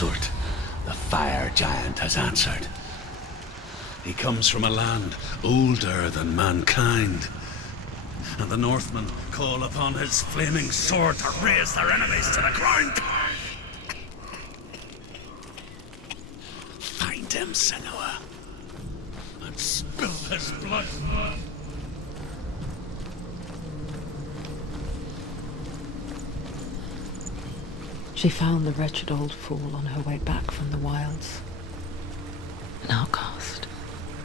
Surt, the fire giant, has answered. He comes from a land older than mankind, and the Northmen call upon his flaming sword to raise their enemies to the ground. Find him, Senua, and spill his blood. She found the wretched old fool on her way back from the wilds. An outcast.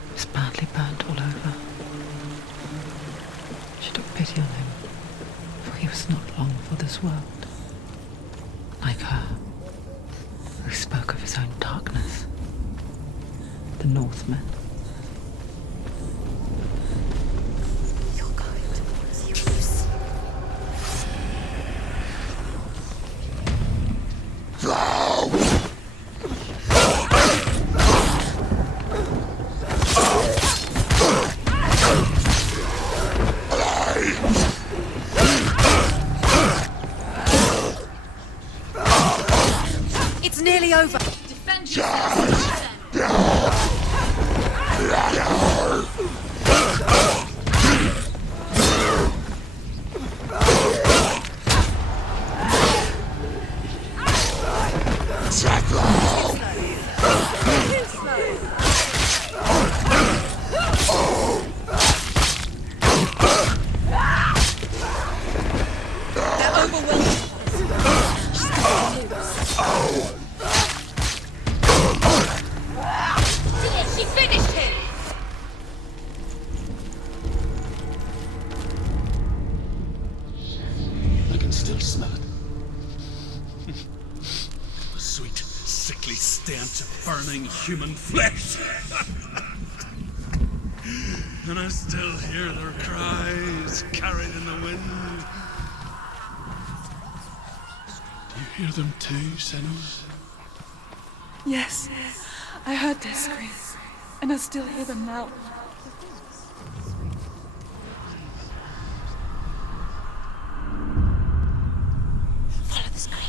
He was badly burnt all over. She took pity on him, for he was not long for this world. Like her, who spoke of his own darkness. The Northmen. You're going to use. It's nearly over. Defend yourself. Human flesh. And I still hear their cries carried in the wind. Do you hear them too, Senua? Yes, I heard their screams, and I still hear them now. Follow the screams.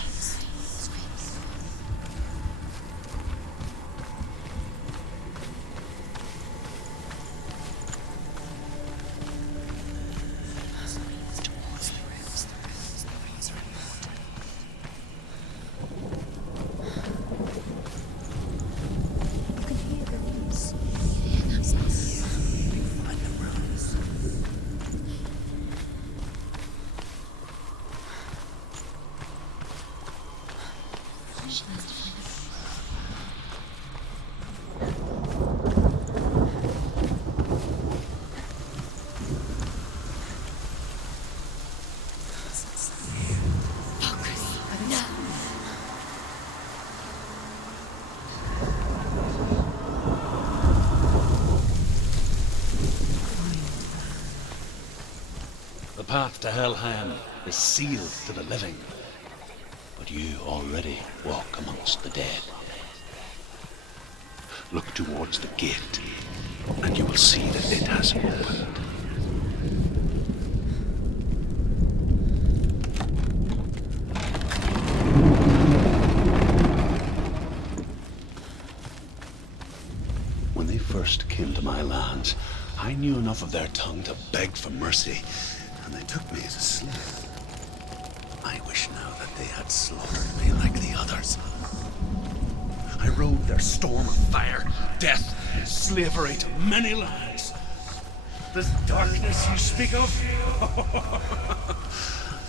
The path to Helheim is sealed to the living, but you already walk amongst the dead. Look towards the gate, and you will see that it has opened. When they first came to my lands, I knew enough of their tongue to beg for mercy, and they took me as a slave. I wish now that they had slaughtered me like the others. I rode their storm of fire, death, slavery to many lands. This darkness you speak of,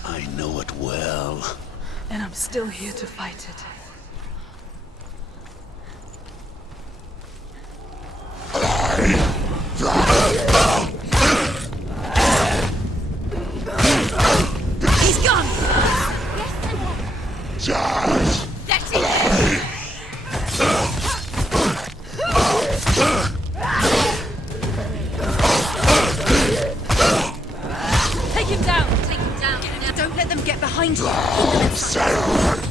I know it well. And I'm still here to fight it. He's gone! Yes, that's it! Take him down! Take him down! Don't let them get behind you! Keep them in sight.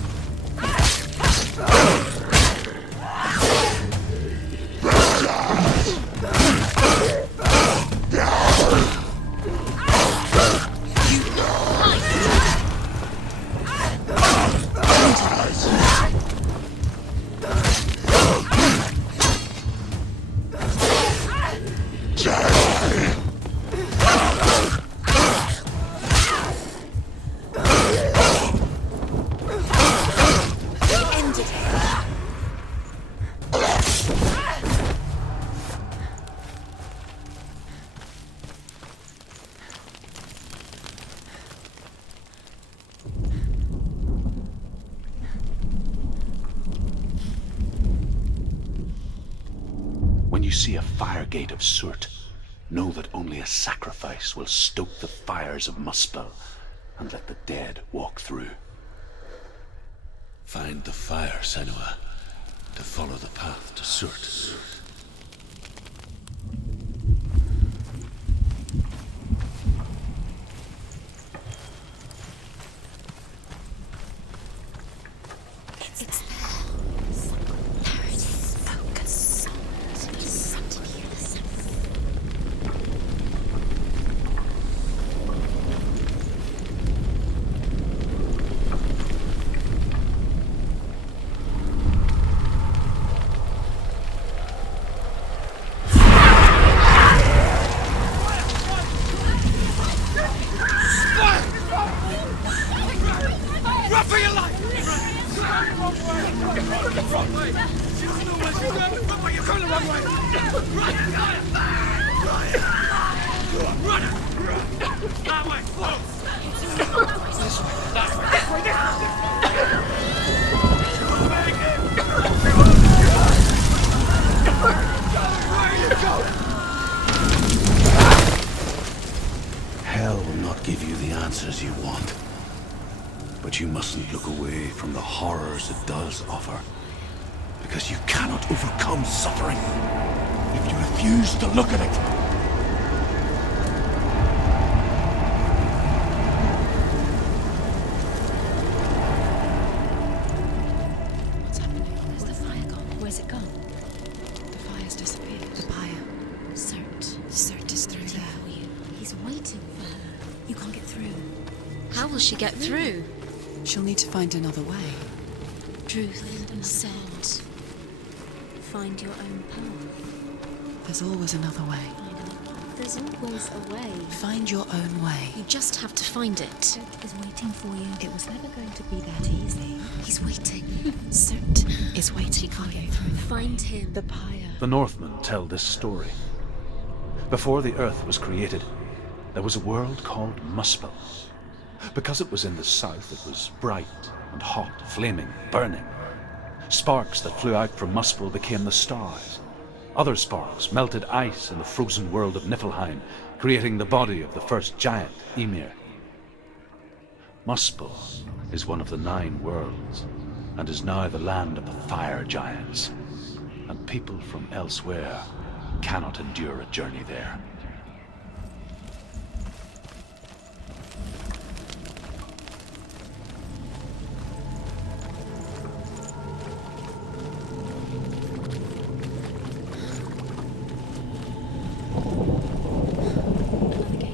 see a fire gate of Surt, know that only a sacrifice will stoke the fires of Muspel and let the dead walk through. Find the fire, Senua, to follow the path to Surt. It's there. There it is. Focus. Just something here. Hell will not give you the answers you want. But you mustn't look away from the horrors it does offer. Because you cannot overcome suffering if you refuse to look at it. What's happening? Where's the fire gone? Where's it gone? The fire's disappeared. The pyre. Surt. Surt is through there. For you. He's waiting for her. You can't get through. How will she get through? She'll need to find another way. Truth said, find your own path. There's always another way. There's always a way. Find your own way. You just have to find it. Surt is waiting for you. It was never going to be that easy. He's waiting. Surt is waiting for you. Find him. The pyre. The Northmen tell this story. Before the Earth was created, there was a world called Muspel. Because it was in the south, it was bright and hot, flaming, burning. Sparks that flew out from Muspel became the stars. Other sparks melted ice in the frozen world of Niflheim, creating the body of the first giant, Ymir. Muspel is one of the 9 worlds, and is now the land of the fire giants. And people from elsewhere cannot endure a journey there.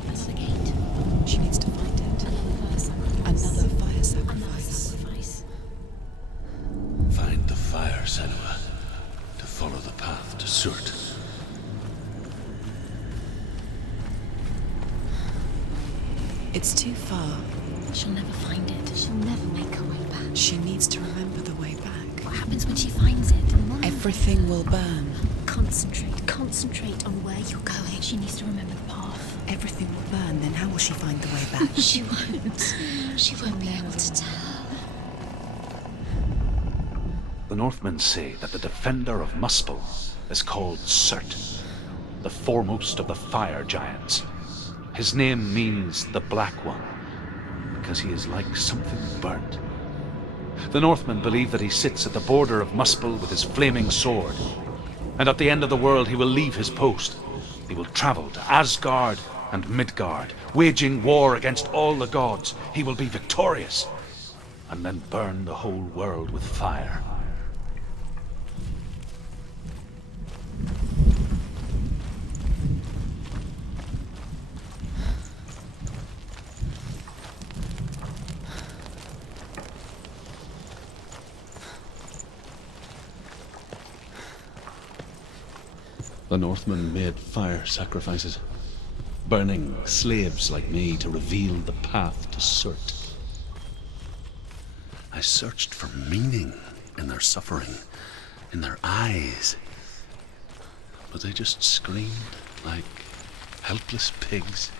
Another gate. She needs to find it. Another fire sacrifice. Find the fire, Senua, to follow the path to Surt. It's too far. She'll never find it. She'll never make her way back. She needs to remember the way back. What happens when she finds it? Everything will burn. Concentrate on where you're going. She needs to remember the path. Everything will burn, then how will she find the way back? She won't. She won't be able to tell. The Northmen say that the defender of Muspel is called Surt, the foremost of the fire giants. His name means the Black One, because he is like something burnt. The Northmen believe that he sits at the border of Muspel with his flaming sword, and at the end of the world he will leave his post. He will travel to Asgard and Midgard, waging war against all the gods. He will be victorious, and then burn the whole world with fire. The Northmen made fire sacrifices, burning slaves like me to reveal the path to Surt. I searched for meaning in their suffering, in their eyes, but they just screamed like helpless pigs.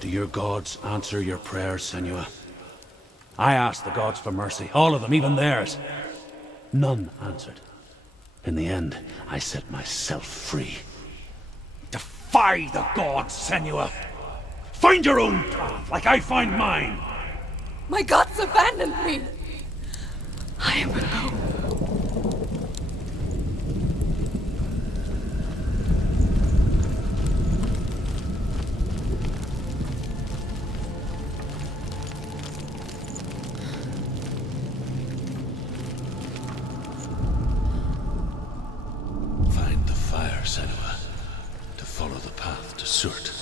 Do your gods answer your prayers, Senua? I asked the gods for mercy, all of them, even theirs. None answered. In the end, I set myself free. Defy the gods, Senua! Find your own path, like I find mine! My gods abandoned me! I am alone. Find the fire, Senua, to follow the path to Surt.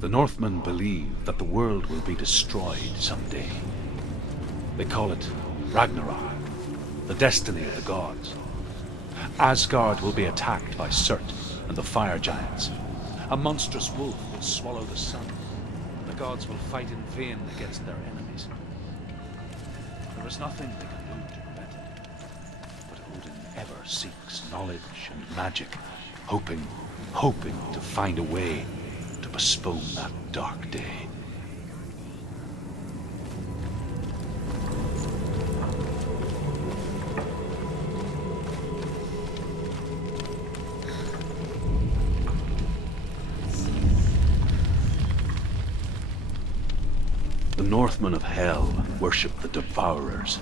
The Northmen believe that the world will be destroyed someday. They call it Ragnarok, the destiny of the gods. Asgard will be attacked by Surt and the fire giants. A monstrous wolf will swallow the sun. The gods will fight in vain against their enemies. There is nothing they can do to prevent it. But Odin ever seeks knowledge and magic, hoping to find a way to postpone that dark day. The Northmen of Hell worship the Devourers,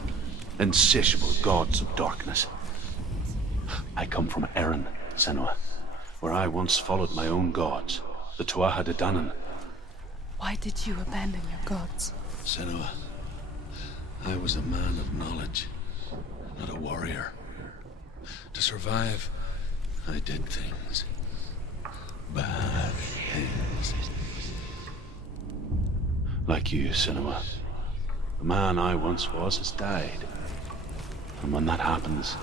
insatiable gods of darkness. I come from Erin, Senua, where I once followed my own gods, the Tuatha De Danann. Why did you abandon your gods? Senua, I was a man of knowledge, not a warrior. To survive, I did things. Bad things. Like you, Senua. The man I once was has died. And when that happens,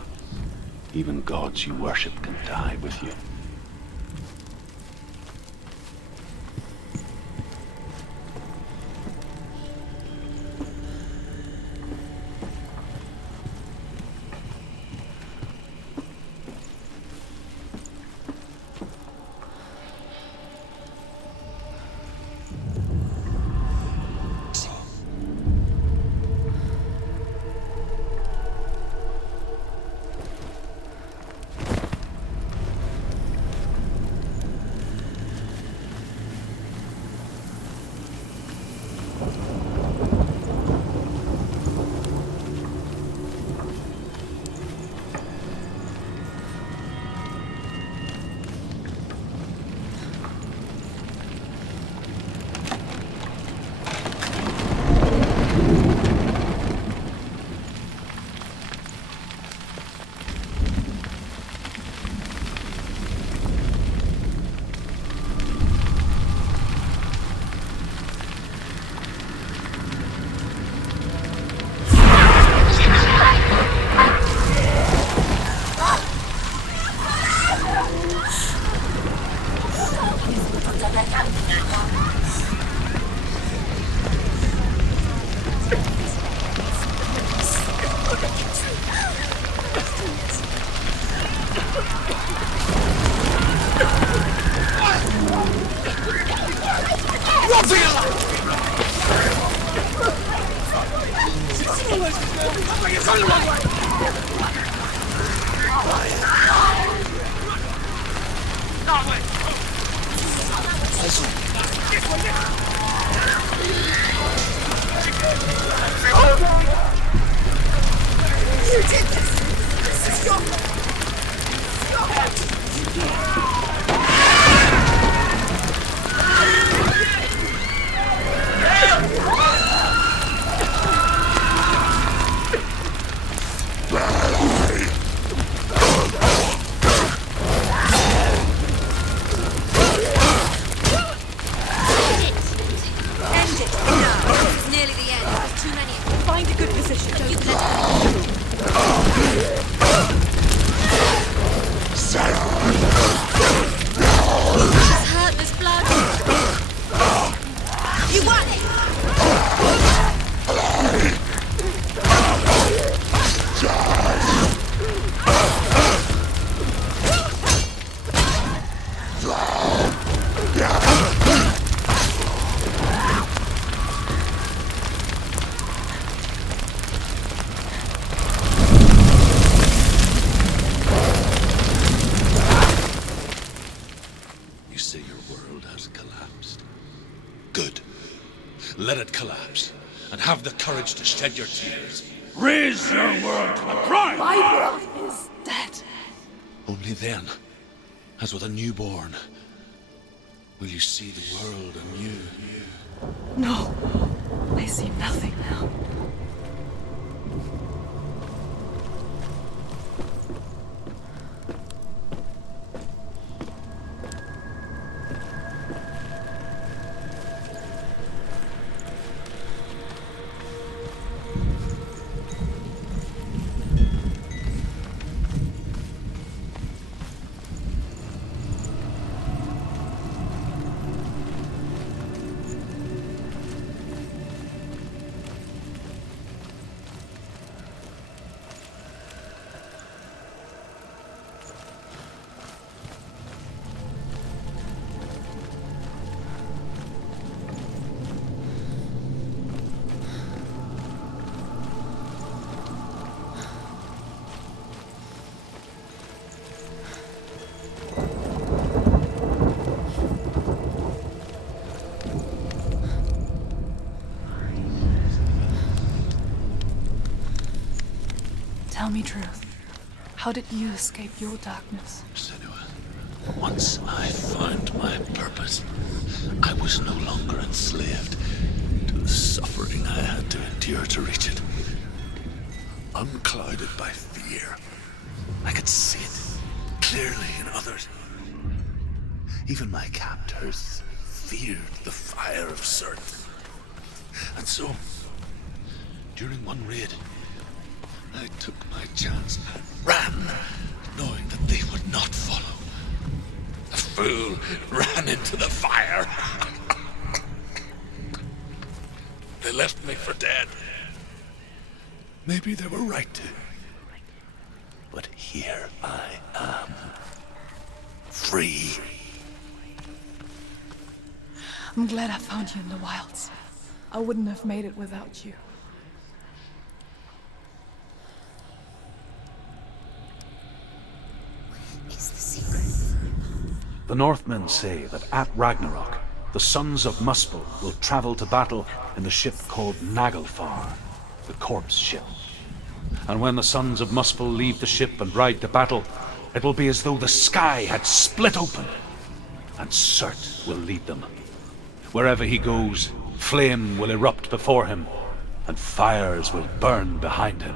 even gods you worship can die with you. Nearly the end. Too many. Find a good position. You let have the courage to shed your tears. Raise your world to the prime! My world is dead. Only then, as with a newborn, will you see the world anew. No, I see nothing now. Tell me truth. How did you escape your darkness? Senua, once I found my purpose, I was no longer enslaved to the suffering I had to endure to reach it. Unclouded by fear, I could see it clearly in others. Even my captors feared the fire of Surt. And so, during one raid, I took my chance and ran, knowing that they would not follow. The fool ran into the fire. They left me for dead. Maybe they were right to. But here I am. Free. I'm glad I found you in the wilds. I wouldn't have made it without you. Is the secret? The Northmen say that at Ragnarok, the sons of Muspel will travel to battle in the ship called Naglfar, the corpse ship. And when the sons of Muspel leave the ship and ride to battle, it will be as though the sky had split open, and Surt will lead them. Wherever he goes, flame will erupt before him, and fires will burn behind him.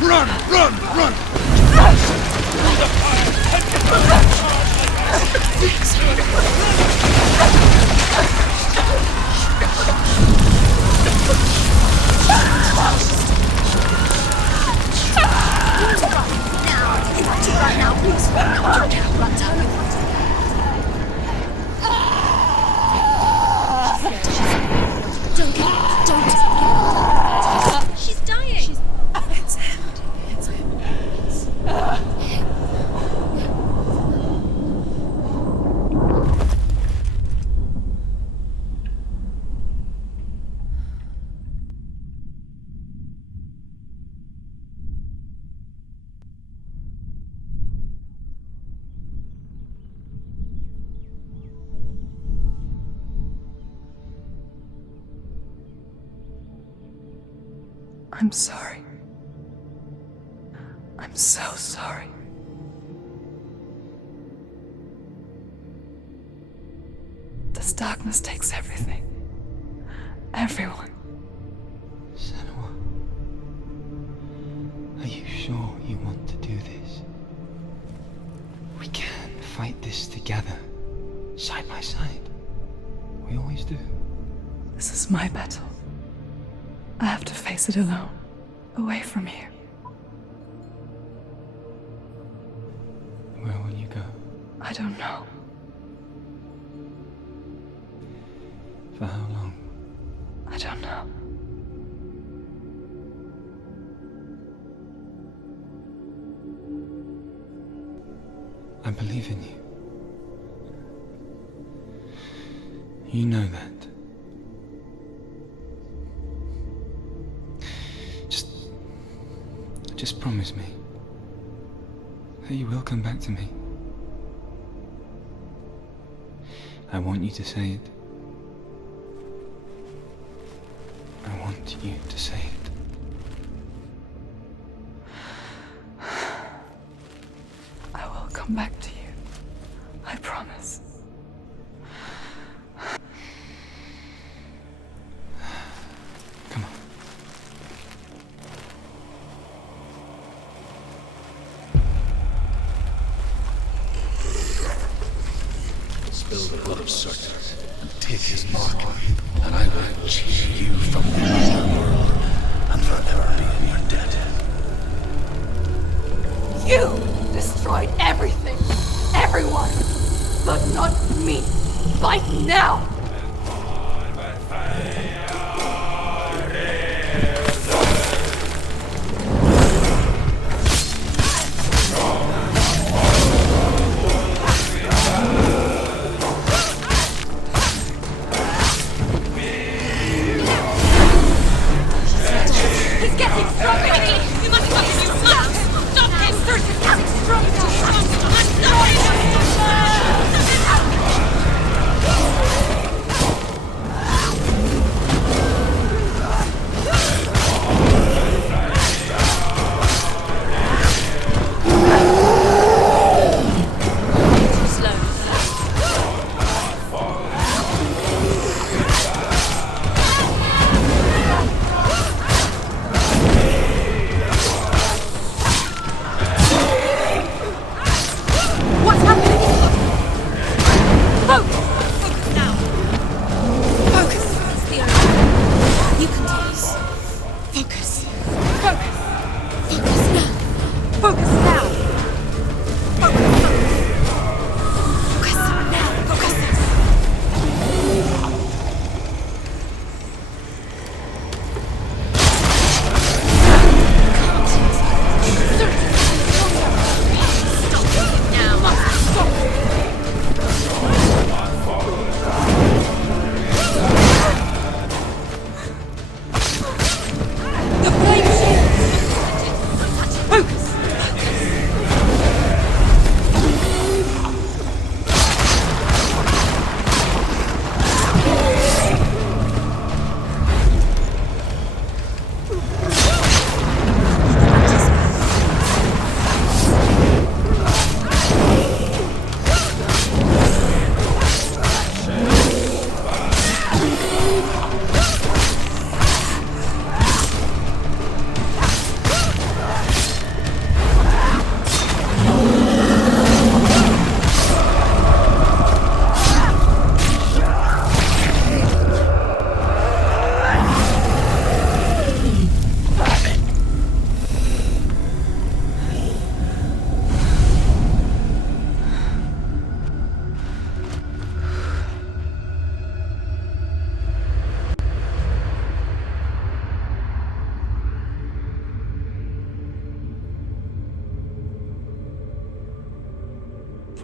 Run! Run! Run! Right now, please. Run down. Don't give up. Don't. She's dying. It's him. It's him. I'm sorry. I'm so sorry. This darkness takes everything. Everyone. Senua, are you sure you want to do this? We can fight this together, side by side. We always do. This is my battle. I have to face it alone, away from here. Where will you go? I don't know. For how long? I don't know. I believe in you. You know that. Just promise me that you will come back to me. I want you to say it. I want you to say it. I will come back to you. I promise. Come on. Spill the blood of Surt and take his mark, and I will cheer you from the underworld and forever be in your debt. You destroyed everything, everyone, but not me. Fight now! He's getting stronger. You must stop him. You must stop him. Surt is getting stronger. Stop him.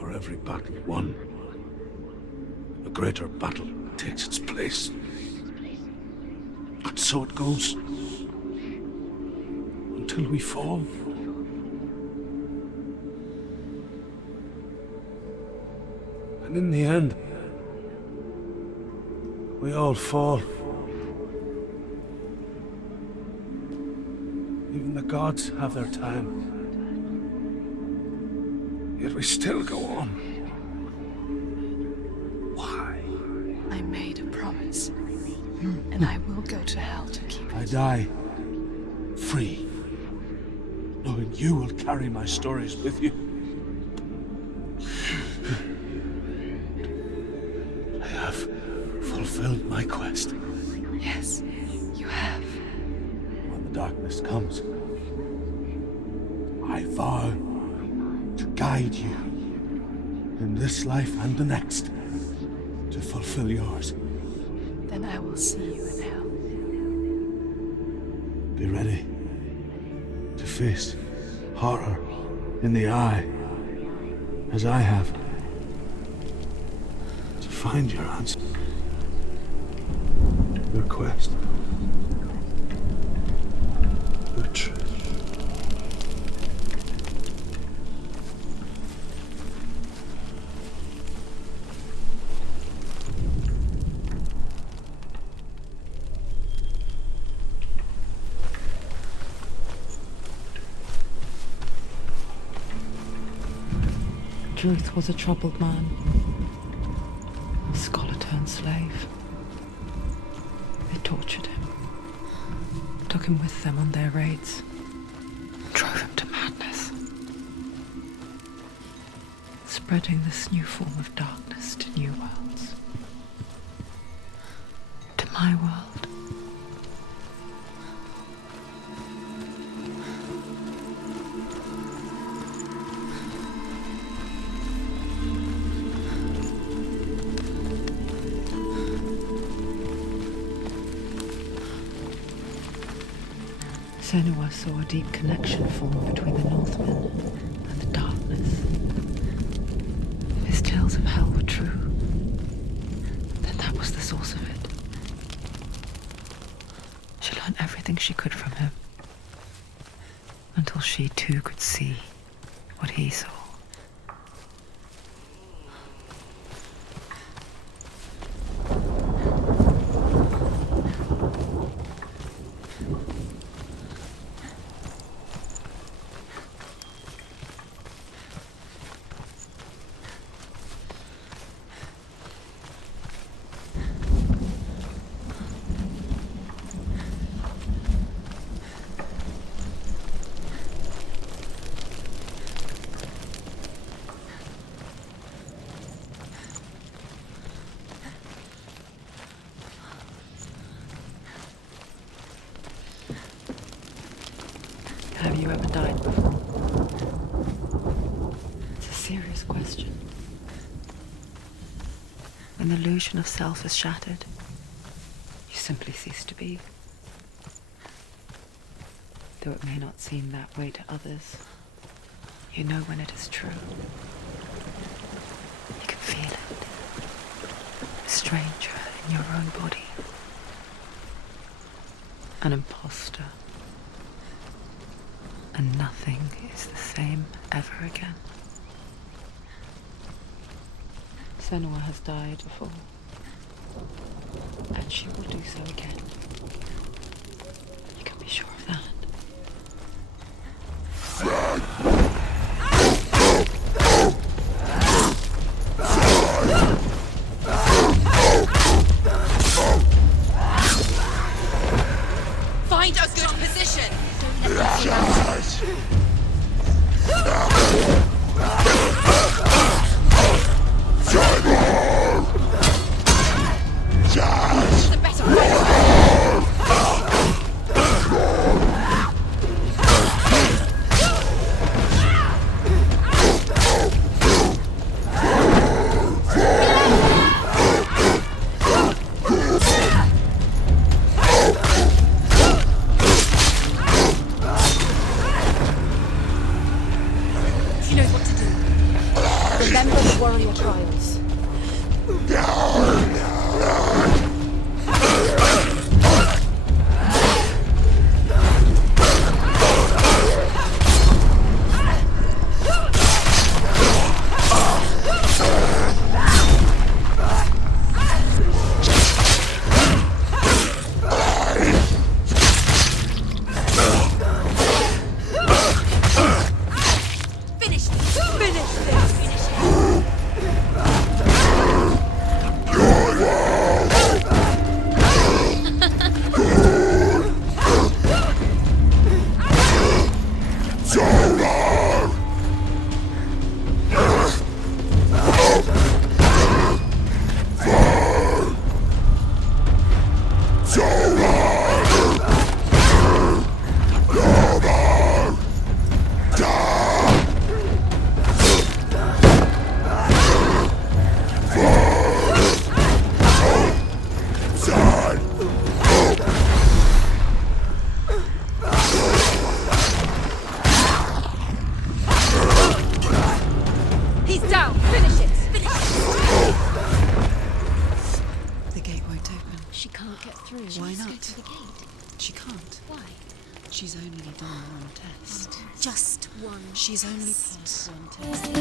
for every battle won, a greater battle takes its place. And so it goes. Until we fall. And in the end, we all fall. Even the gods have their time. Yet we still go on. Why? I made a promise, and I will go to hell to keep I it. die free, knowing you will carry my stories with you. I have fulfilled my quest. Yes, you have. When the darkness comes, I vow to guide you in this life and the next to fulfill yours. Then I will see you in hell. Be ready to face horror in the eye, as I have, to find your answer, your quest, your truth. Druth was a troubled man, a scholar turned slave. They tortured him, took him with them on their raids, drove him to madness, spreading this new form of darkness to new worlds, to my world. Senua saw a deep connection form between the Northmen and the darkness. If his tales of hell were true, then that was the source of it. She learned everything she could from him, until she too could see what he saw. Have you ever died before? It's a serious question. When the illusion of self is shattered, you simply cease to be. Though it may not seem that way to others, you know when it is true. You can feel it. A stranger in your own body. An imposter. And nothing is the same ever again. Senua has died before, and she will do so again. You can be sure of that. Find a good position! Don't let them It's a better way. She knows what to do. Remember warrior trials. He's down! Finish it! Finish it! The gate won't open. She can't get through. Why Let's go not? to the gate. She can't. Why? She's only done one test. Just one. She's only passed one test.